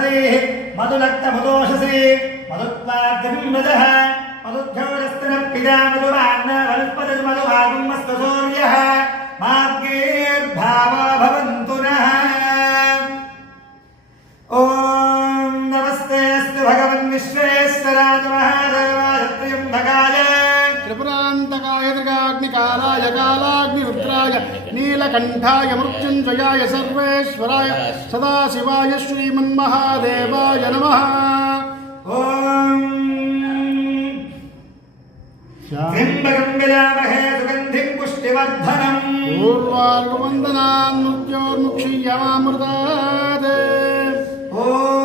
मधुरसदेः मधुलक्तमुदोषसे मधुत्वाद्यम्बजः मधुद्योरस्तनः पिता मधुवान्न वल्पदमधुवागुमस्तु सूर्यः मार्गेर्भावा भवन्तु नः। ॐ नमस्तेऽस्तु भगवन् विश्वेश्वराय महादेवाय त्र्यम्बकाय त्रिपुरान्तकाय त्रिकाग्निकालाय कालाग्निरुद्राय नीलकण्ठाय मृत्युञ्जयाय सर्वेश्वराय सदाशिवाय श्रीमन्महादेवाय नमः। ॐ त्र्यम्बकं यजामहे सुगन्धिं पुष्टिवर्धनम् पूर्वार्गवन्दनान् मृत्योर्मुक्षीयमामृतात्। ॐ